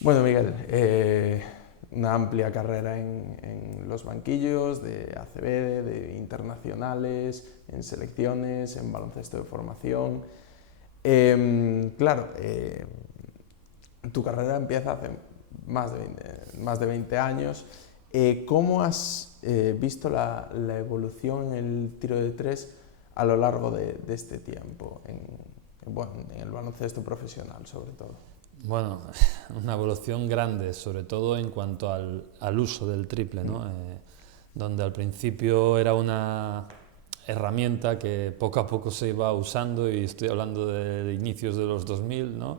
Bueno, Miguel, una amplia carrera en los banquillos de ACB, de internacionales, en selecciones, en baloncesto de formación. Claro, tu carrera empieza hace más de 20 años. ¿Cómo has visto la evolución en el tiro de tres a lo largo de este tiempo, bueno, en el baloncesto profesional sobre todo? Bueno, una evolución grande, sobre todo en cuanto al uso del triple, ¿no? Donde al principio era una herramienta que poco a poco se iba usando, y estoy hablando de inicios de los 2000, ¿no?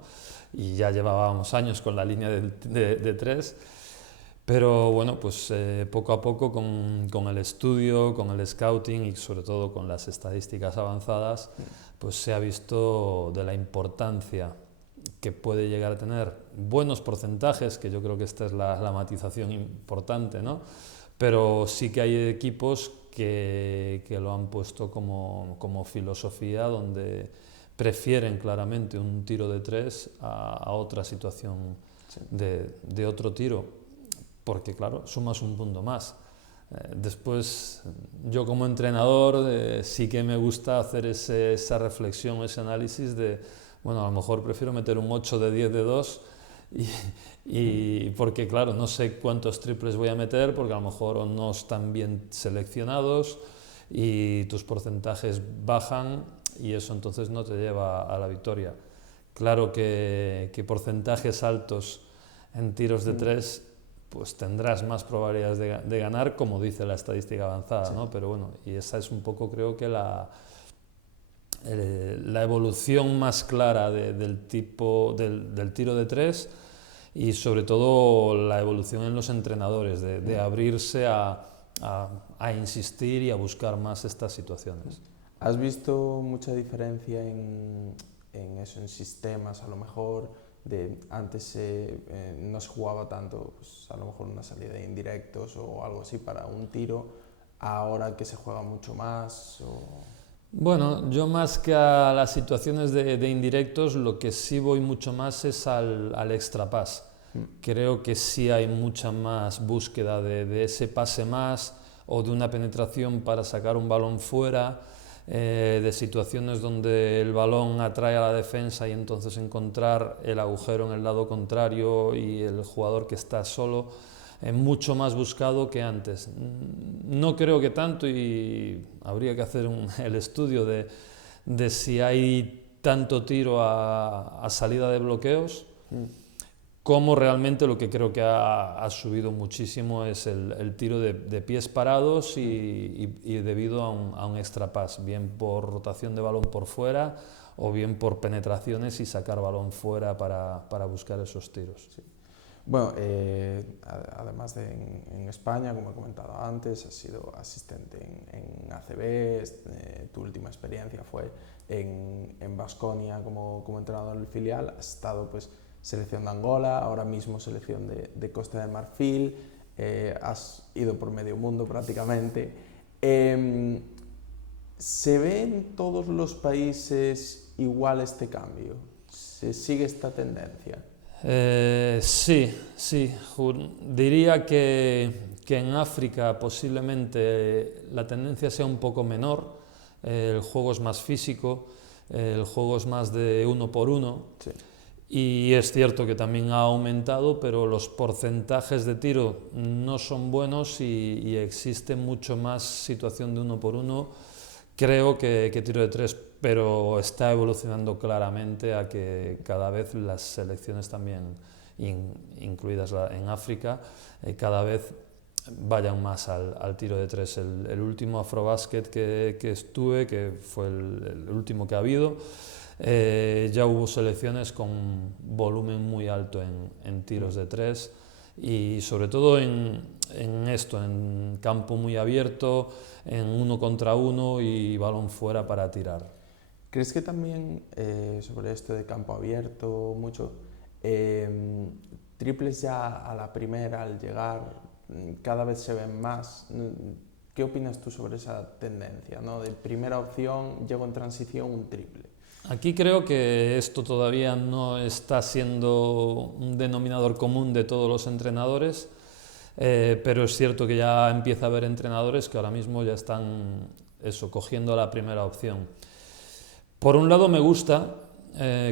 Y ya llevábamos años con la línea de tres, pero bueno, pues poco a poco con el estudio, con el scouting y sobre todo con las estadísticas avanzadas, pues se ha visto de la importancia que puede llegar a tener buenos porcentajes, que yo creo que esta es la matización importante, ¿no? Pero sí que hay equipos que lo han puesto como filosofía, donde prefieren claramente un tiro de tres a otra situación Sí. de otro tiro, porque claro, sumas un punto más. Después, yo como entrenador sí que me gusta hacer esa reflexión, ese análisis de, bueno, a lo mejor prefiero meter un 8 de 10 de 2 y, y porque claro, no sé cuántos triples voy a meter, porque a lo mejor no están bien seleccionados y tus porcentajes bajan y eso entonces no te lleva a la victoria. Claro que porcentajes altos en tiros de tres pues tendrás más probabilidades de ganar, como dice la estadística avanzada, Sí. ¿no? Pero bueno, y esa es un poco, creo que la evolución más clara del tipo del tiro de tres, y sobre todo la evolución en los entrenadores, de abrirse a insistir y a buscar más estas situaciones. ¿Has visto mucha diferencia en eso, en sistemas a lo mejor? Antes no se jugaba tanto, pues, a lo mejor una salida de indirectos o algo así para un tiro, ahora que se juega mucho más. Bueno, yo más que a las situaciones de indirectos, lo que sí voy mucho más es al extra pass. Creo que sí hay mucha más búsqueda de ese pase más, o de una penetración para sacar un balón fuera, de situaciones donde el balón atrae a la defensa y entonces encontrar el agujero en el lado contrario y el jugador que está solo, mucho más buscado que antes. No creo que tanto, y habría que hacer el estudio de si hay tanto tiro a salida de bloqueos, como realmente lo que creo que ha subido muchísimo es el tiro de pies parados y debido a un extra pass, bien por rotación de balón por fuera o bien por penetraciones y sacar balón fuera para buscar esos tiros. Sí. Bueno, además en España, como he comentado antes, has sido asistente en ACB, tu última experiencia fue en Baskonia como entrenador del filial, has estado pues selección de Angola, ahora mismo selección de Costa de Marfil, has ido por medio mundo prácticamente. ¿Se ve en todos los países igual este cambio? ¿Se sigue esta tendencia? Sí, sí, diría que en África posiblemente la tendencia sea un poco menor, el juego es más físico, el juego es más de uno por uno, Sí. y es cierto que también ha aumentado, pero los porcentajes de tiro no son buenos y existe mucho más situación de uno por uno, creo que tiro de tres, pero está evolucionando claramente a que cada vez las selecciones también, incluidas en África, cada vez vayan más al tiro de tres. El último Afrobasket que estuve, que fue el último que ha habido, ya hubo selecciones con volumen muy alto en tiros de tres, y sobre todo en esto, en campo muy abierto, en uno contra uno y balón fuera para tirar. ¿Crees que también sobre esto de campo abierto, mucho, eh, triples ya a la primera al llegar, cada vez se ven más? ¿Qué opinas tú sobre esa tendencia, ¿no? De primera opción, llego en transición, un triple. Aquí creo que esto todavía no está siendo un denominador común de todos los entrenadores, pero es cierto que ya empieza a haber entrenadores que ahora mismo ya están cogiendo la primera opción. Por un lado me gusta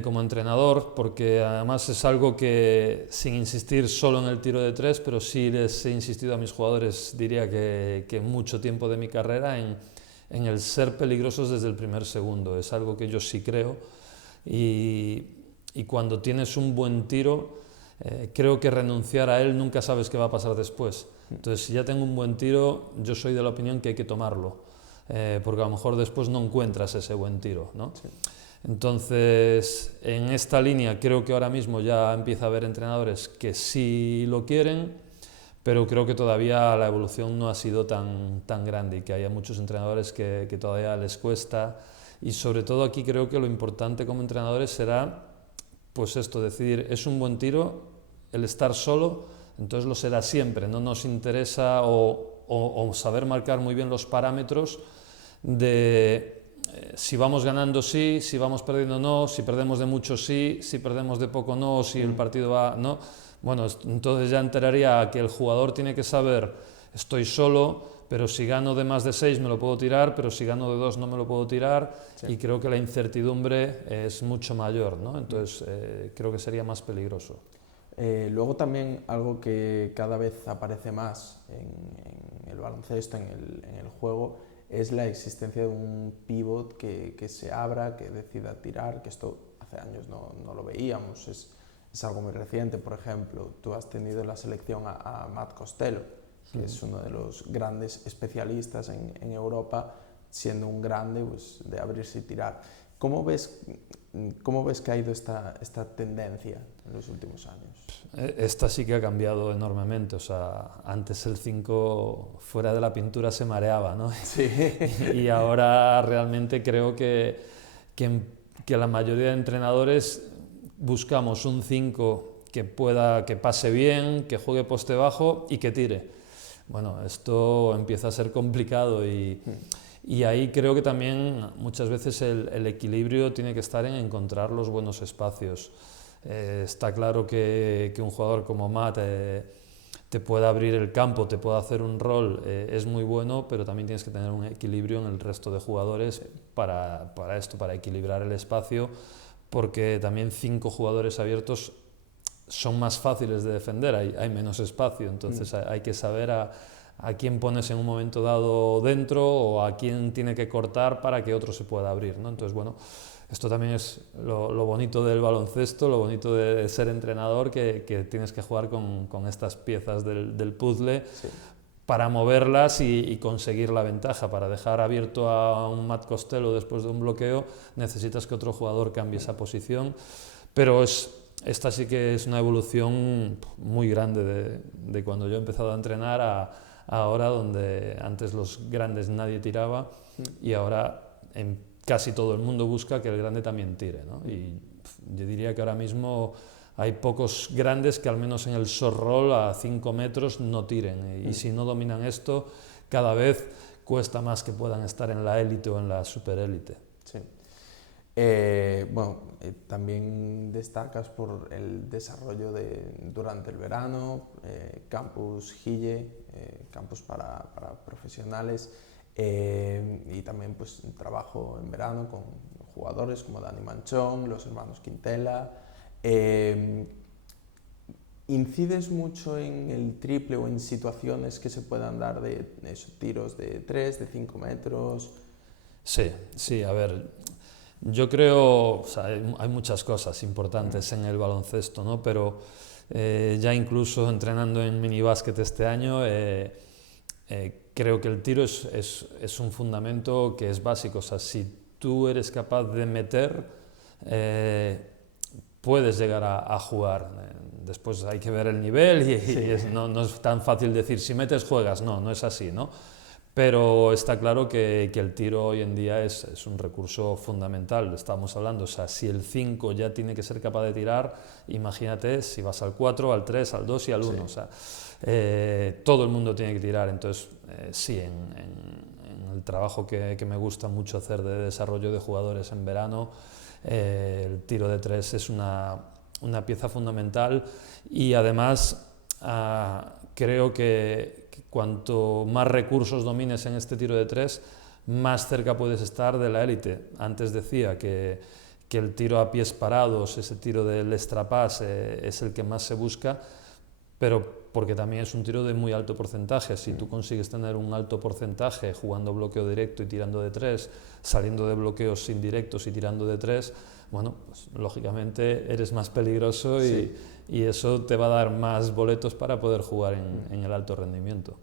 como entrenador, porque además es algo que, sin insistir solo en el tiro de tres, pero sí les he insistido a mis jugadores, diría que mucho tiempo de mi carrera, en el ser peligrosos desde el primer segundo. Es algo que yo sí creo, y cuando tienes un buen tiro, creo que renunciar a él nunca sabes qué va a pasar después. Entonces, si ya tengo un buen tiro, yo soy de la opinión que hay que tomarlo, porque a lo mejor después no encuentras ese buen tiro, ¿no? Sí. Entonces, en esta línea creo que ahora mismo ya empieza a haber entrenadores que sí lo quieren, pero creo que todavía la evolución no ha sido tan grande y que haya muchos entrenadores que todavía les cuesta. Y sobre todo aquí creo que lo importante como entrenadores será, pues esto, decir, es un buen tiro, el estar solo, entonces lo será siempre. No nos interesa o saber marcar muy bien los parámetros de si vamos ganando sí, si vamos perdiendo no, si perdemos de mucho sí, si perdemos de poco no, si el partido va no. Bueno, entonces ya entraría que el jugador tiene que saber, estoy solo, pero si gano de más de 6 me lo puedo tirar, pero si gano de 2 no me lo puedo tirar, sí. Y creo que la incertidumbre es mucho mayor, ¿no? Entonces creo que sería más peligroso. Luego también algo que cada vez aparece más en el baloncesto, en el juego, es la existencia de un pívot que se abra, que decida tirar, que esto hace años no lo veíamos, es algo muy reciente. Por ejemplo, tú has tenido en la selección a Matt Costello, que es uno de los grandes especialistas en Europa, siendo un grande pues, de abrirse y tirar. ¿Cómo ves que ha ido esta tendencia en los últimos años? Esta sí que ha cambiado enormemente. O sea, antes el 5 fuera de la pintura se mareaba, ¿no? Sí. Y ahora realmente creo que la mayoría de entrenadores buscamos un 5 que pase bien, que juegue poste bajo y que tire. Bueno, esto empieza a ser complicado y ahí creo que también muchas veces el equilibrio tiene que estar en encontrar los buenos espacios. Está claro que un jugador como Matt te puede abrir el campo, te puede hacer un rol, es muy bueno, pero también tienes que tener un equilibrio en el resto de jugadores para equilibrar el espacio, porque también 5 jugadores abiertos son más fáciles de defender, hay menos espacio, entonces hay que saber a quién pones en un momento dado dentro o a quién tiene que cortar para que otro se pueda abrir, ¿no? Entonces, bueno, esto también es lo bonito del baloncesto, lo bonito de ser entrenador, que tienes que jugar con estas piezas del puzzle, sí, para moverlas y conseguir la ventaja. Para dejar abierto a un Matt Costello después de un bloqueo, necesitas que otro jugador cambie esa posición, pero esta sí que es una evolución muy grande de cuando yo he empezado a entrenar a ahora, donde antes los grandes nadie tiraba y ahora en casi todo el mundo busca que el grande también tire, ¿no? Y yo diría que ahora mismo hay pocos grandes que al menos en el short roll a 5 metros no tiren, y si no dominan esto, cada vez cuesta más que puedan estar en la élite o en la superélite. Sí. También destacas por el desarrollo durante el verano, Campus Gille, campus para profesionales, y también pues trabajo en verano con jugadores como Dani Manchón, los hermanos Quintela. ¿Incides mucho en el triple o en situaciones que se puedan dar de esos tiros de 3, de 5 metros? Sí, a ver, yo creo, o sea, hay muchas cosas importantes en el baloncesto, ¿no? Pero ya incluso entrenando en minibásquet este año, creo que el tiro es un fundamento que es básico. O sea, si tú eres capaz de meter, puedes llegar a jugar. Después hay que ver el nivel y no es tan fácil decir, si metes juegas, no es así, ¿no? Pero está claro que el tiro hoy en día es un recurso fundamental. Estamos hablando, o sea, si el 5 ya tiene que ser capaz de tirar, imagínate si vas al 4, al 3, al 2 y al 1. Sí. O sea, todo el mundo tiene que tirar. Entonces, sí, en el trabajo que me gusta mucho hacer de desarrollo de jugadores en verano, el tiro de tres es una pieza fundamental y además creo que cuanto más recursos domines en este tiro de tres, más cerca puedes estar de la élite. Antes decía que el tiro a pies parados, ese tiro del extra pass, es el que más se busca, pero porque también es un tiro de muy alto porcentaje. Si tú consigues tener un alto porcentaje jugando bloqueo directo y tirando de tres, saliendo de bloqueos indirectos y tirando de tres, bueno, pues lógicamente eres más peligroso y eso te va a dar más boletos para poder jugar en el alto rendimiento.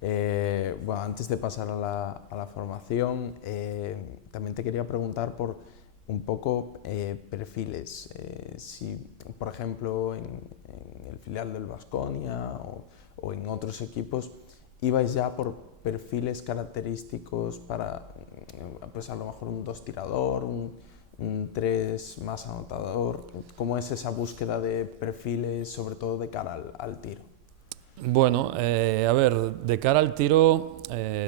Bueno, antes de pasar a la formación, también te quería preguntar por un poco perfiles. Si, por ejemplo, en el filial del Baskonia o en otros equipos, ibais ya por perfiles característicos para, pues a lo mejor un 2 tirador, un 3 más anotador. ¿Cómo es esa búsqueda de perfiles, sobre todo de cara al tiro? Bueno, a ver, de cara al tiro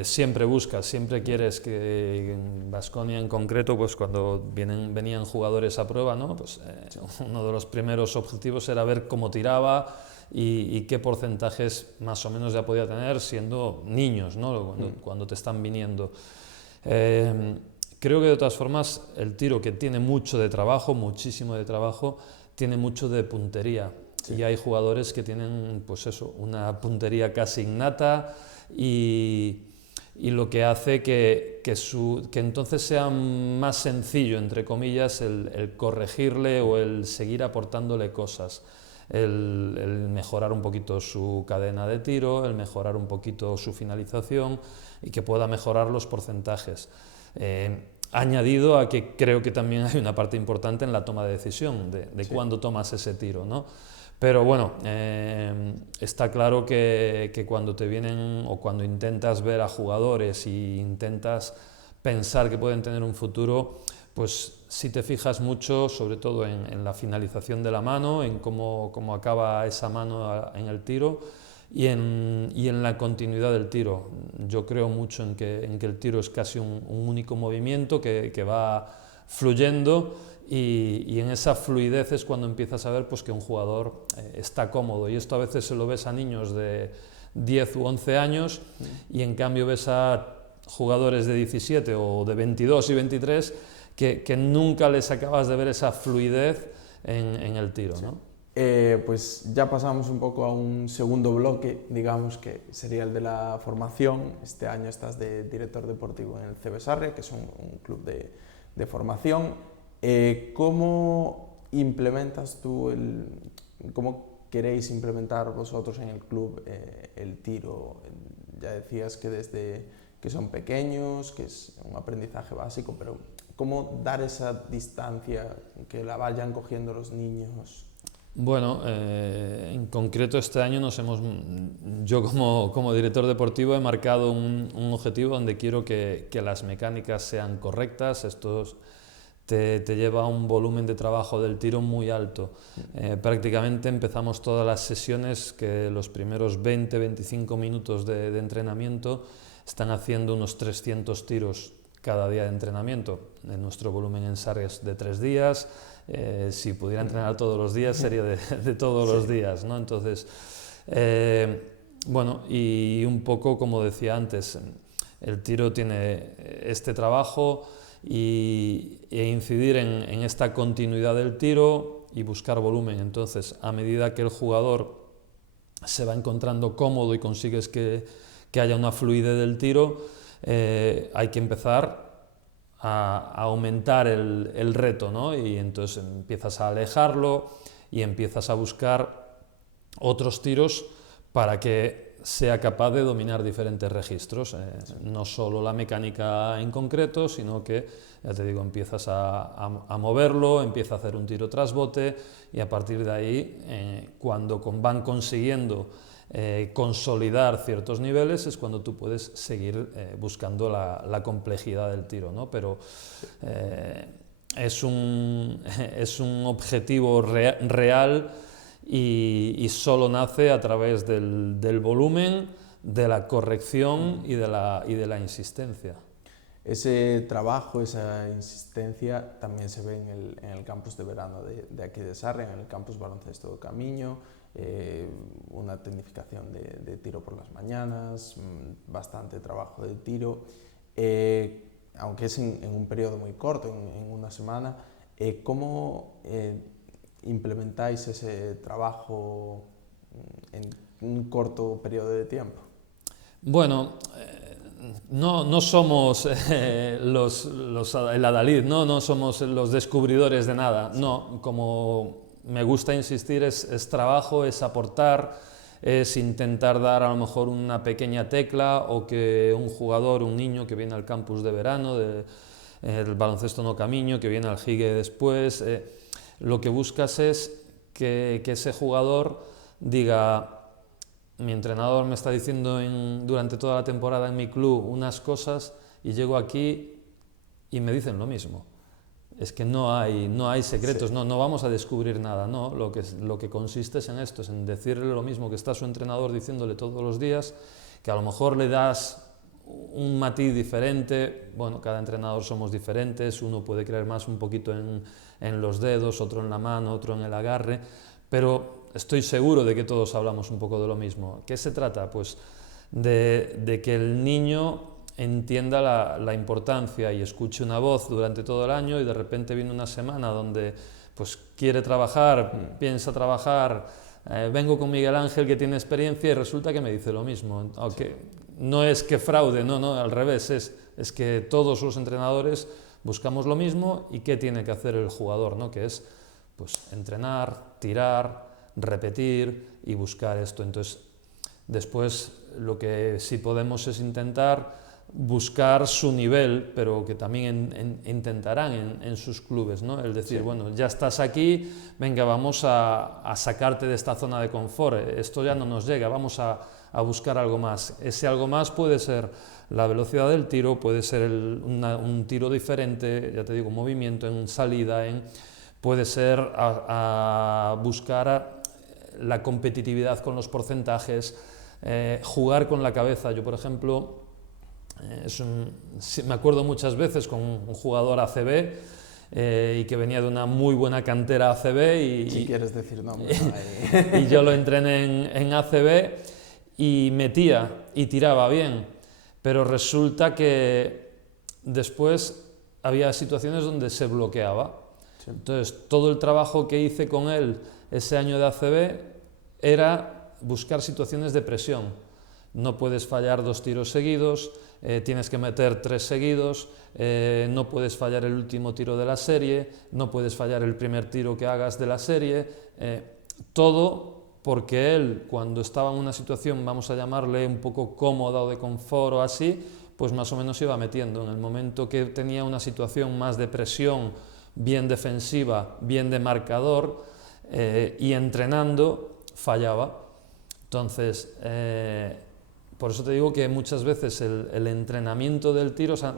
siempre buscas, siempre quieres que en Baskonia en concreto, pues cuando venían jugadores a prueba, ¿no? Pues uno de los primeros objetivos era ver cómo tiraba y qué porcentajes más o menos ya podía tener siendo niños, ¿no? Cuando te están viniendo. Creo que de todas formas el tiro, que tiene mucho de trabajo, muchísimo de trabajo, tiene mucho de puntería. Sí. Y hay jugadores que tienen, pues eso, una puntería casi innata y lo que hace que entonces sea más sencillo, entre comillas, el corregirle o el seguir aportándole cosas. El mejorar un poquito su cadena de tiro, el mejorar un poquito su finalización y que pueda mejorar los porcentajes. Añadido a que creo que también hay una parte importante en la toma de decisión, de cuándo tomas ese tiro, ¿no? Pero bueno, está claro que cuando te vienen o cuando intentas ver a jugadores y intentas pensar que pueden tener un futuro, pues si te fijas mucho, sobre todo en la finalización de la mano, en cómo acaba esa mano en el tiro y en la continuidad del tiro. Yo creo mucho en que el tiro es casi un único movimiento que va fluyendo. Y en esa fluidez es cuando empiezas a ver pues, que un jugador está cómodo, y esto a veces se lo ves a niños de 10 u 11 años y en cambio ves a jugadores de 17 o de 22 y 23 que nunca les acabas de ver esa fluidez en el tiro, ¿no? Pues ya pasamos un poco a un segundo bloque, digamos, que sería el de la formación. Este año estás de director deportivo en el CB Sarria, que es un club de formación. ¿Cómo implementas tú, cómo queréis implementar vosotros en el club el tiro? Ya decías que desde que son pequeños, que es un aprendizaje básico, pero ¿cómo dar esa distancia, que la vayan cogiendo los niños? Bueno, en concreto este año yo como director deportivo he marcado un objetivo donde quiero que las mecánicas sean correctas. Estos te lleva a un volumen de trabajo del tiro muy alto. Prácticamente empezamos todas las sesiones, que los primeros 20-25 minutos de entrenamiento están haciendo unos 300 tiros cada día de entrenamiento. Nuestro volumen en Sarria es de 3 días, si pudiera entrenar todos los días sería de todos los días, ¿no? Entonces, bueno, y un poco como decía antes, el tiro tiene este trabajo e incidir en esta continuidad del tiro y buscar volumen. Entonces, a medida que el jugador se va encontrando cómodo y consigues que haya una fluidez del tiro, hay que empezar a aumentar el reto, ¿no? Y entonces empiezas a alejarlo y empiezas a buscar otros tiros para que sea capaz de dominar diferentes registros, no solo la mecánica en concreto, sino que, ya te digo, empiezas a moverlo, empieza a hacer un tiro tras bote y a partir de ahí, cuando van consiguiendo consolidar ciertos niveles, es cuando tú puedes seguir buscando la complejidad del tiro, ¿no? Pero es un objetivo real y solo nace a través del volumen, de la corrección y de la insistencia. Ese trabajo, esa insistencia también se ve en el campus de verano de aquí de Sarria, en el campus Baloncesto do Camiño, una tecnificación de tiro por las mañanas, bastante trabajo de tiro, aunque es en un periodo muy corto, en una semana. ¿Cómo implementáis ese trabajo en un corto periodo de tiempo? Bueno, no somos el adalid, no somos los descubridores de nada, no, como me gusta insistir, es trabajo, es aportar, es intentar dar a lo mejor una pequeña tecla, o que un jugador, un niño que viene al campus de verano, el Baloncesto no Camiño, que viene al Gigue después, lo que buscas es que ese jugador diga: mi entrenador me está diciendo durante toda la temporada en mi club unas cosas, y llego aquí y me dicen lo mismo. Es que no hay secretos, sí. No vamos a descubrir nada, no. Lo que consiste es en esto, es en decirle lo mismo que está su entrenador diciéndole todos los días, que a lo mejor le das un matiz diferente. Bueno, cada entrenador somos diferentes, uno puede creer más un poquito en los dedos, otro en la mano, otro en el agarre, pero estoy seguro de que todos hablamos un poco de lo mismo. ¿Qué se trata? Pues de que el niño entienda la importancia y escuche una voz durante todo el año, y de repente viene una semana donde pues quiere trabajar, piensa trabajar, vengo con Miguel Ángel que tiene experiencia y resulta que me dice lo mismo. Aunque no es que fraude, no, al revés, es que todos los entrenadores buscamos lo mismo. ¿Y qué tiene que hacer el jugador, no? Que es pues entrenar, tirar, repetir y buscar esto. Entonces, después lo que sí podemos es intentar buscar su nivel, pero que también intentarán en sus clubes, ¿no? El decir, sí, bueno, ya estás aquí, venga, vamos a sacarte de esta zona de confort, esto ya no nos llega, vamos a buscar algo más. Ese algo más puede ser la velocidad del tiro, puede ser un tiro diferente, ya te digo, movimiento en salida, puede ser a buscar la competitividad con los porcentajes, jugar con la cabeza. Yo, por ejemplo, me acuerdo muchas veces con un jugador ACB y que venía de una muy buena cantera ACB si quieres decir nombres. Y yo lo entrené en ACB y metía y tiraba bien, pero resulta que después había situaciones donde se bloqueaba. Sí. Entonces todo el trabajo que hice con él ese año de ACB era buscar situaciones de presión. No puedes fallar 2 tiros seguidos, tienes que meter 3 seguidos, no puedes fallar el último tiro de la serie, no puedes fallar el primer tiro que hagas de la serie, todo porque él, cuando estaba en una situación, vamos a llamarle un poco cómoda o de confort o así, pues más o menos iba metiendo. En el momento que tenía una situación más de presión, bien defensiva, bien de marcador, y entrenando, fallaba. Entonces, por eso te digo que muchas veces el entrenamiento del tiro, o sea,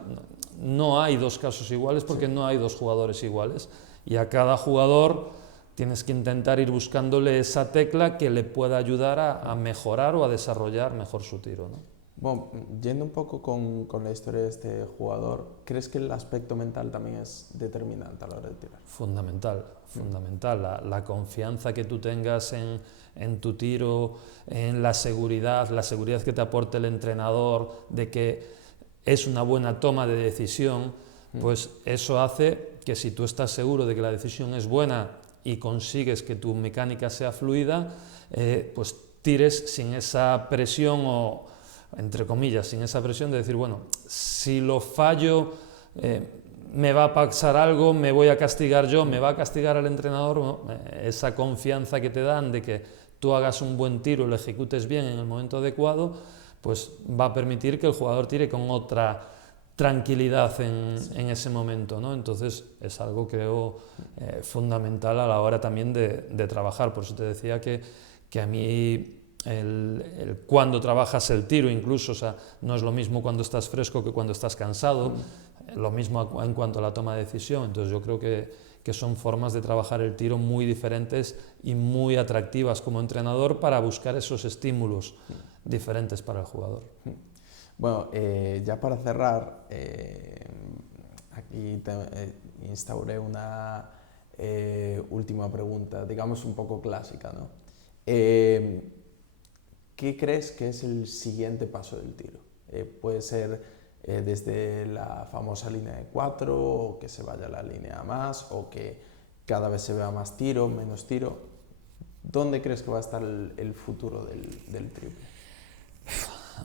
no hay 2 casos iguales porque sí, no hay 2 jugadores iguales, y a cada jugador tienes que intentar ir buscándole esa tecla que le pueda ayudar a mejorar o a desarrollar mejor su tiro, ¿no? Bueno, yendo un poco con la historia de este jugador, ¿crees que el aspecto mental también es determinante a la hora de tirar? Fundamental, fundamental. La confianza que tú tengas en tu tiro, en la seguridad que te aporte el entrenador, de que es una buena toma de decisión, pues eso hace que si tú estás seguro de que la decisión es buena y consigues que tu mecánica sea fluida, pues tires sin esa presión, o entre comillas, sin esa presión de decir, bueno, si lo fallo, me va a pasar algo, me voy a castigar yo, me va a castigar el entrenador. ¿No? Esa confianza que te dan de que tú hagas un buen tiro, lo ejecutes bien en el momento adecuado, pues va a permitir que el jugador tire con otra tranquilidad en ese momento, ¿no? Entonces es algo, creo, fundamental a la hora también de trabajar. Por eso te decía que a mí cuando trabajas el tiro incluso, o sea, no es lo mismo cuando estás fresco que cuando estás cansado, lo mismo en cuanto a la toma de decisión. Entonces yo creo que son formas de trabajar el tiro muy diferentes y muy atractivas como entrenador para buscar esos estímulos diferentes para el jugador. Bueno, ya para cerrar, aquí instauré una última pregunta, digamos un poco clásica, ¿no? ¿Qué crees que es el siguiente paso del tiro? Puede ser desde la famosa línea de 4, o que se vaya a la línea más, o que cada vez se vea más tiro, menos tiro. ¿Dónde crees que va a estar el futuro del triple?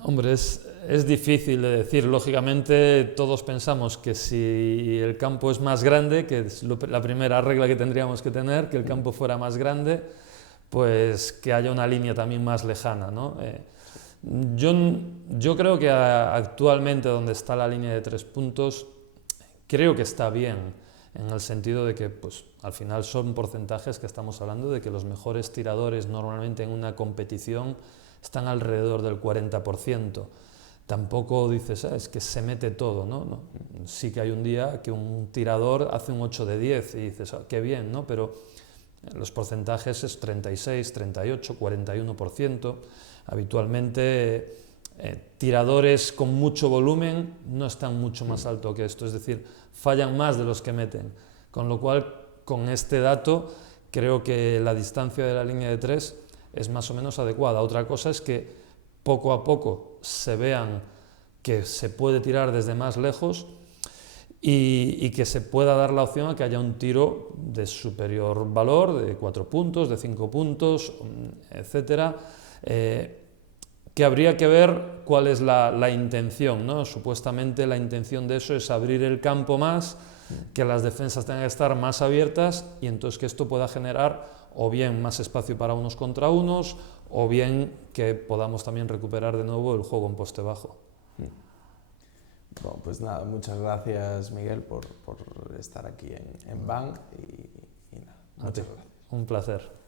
Hombre, es difícil de decir. Lógicamente, todos pensamos que si el campo es más grande, que es la primera regla que tendríamos que tener, que el campo fuera más grande, pues que haya una línea también más lejana, ¿no? Yo creo que actualmente donde está la línea de 3 puntos, creo que está bien, en el sentido de que pues, al final son porcentajes que estamos hablando de que los mejores tiradores normalmente en una competición están alrededor del 40%. Tampoco dices, es que se mete todo, ¿no? No. Sí que hay un día que un tirador hace un 8 de 10 y dices, qué bien, ¿no? Pero los porcentajes es 36, 38, 41%. Habitualmente tiradores con mucho volumen no están mucho más alto que esto, es decir, fallan más de los que meten. Con lo cual, con este dato, creo que la distancia de la línea de 3 es más o menos adecuada. Otra cosa es que poco a poco se vean que se puede tirar desde más lejos y que se pueda dar la opción a que haya un tiro de superior valor, de 4 puntos, de 5 puntos, etcétera. Que habría que ver cuál es la intención, ¿no? Supuestamente la intención de eso es abrir el campo más, que las defensas tengan que estar más abiertas y entonces que esto pueda generar o bien más espacio para unos contra unos o bien que podamos también recuperar de nuevo el juego en poste bajo. Bueno, pues nada, muchas gracias Miguel por estar aquí en BANG y nada, muchas gracias. Un placer.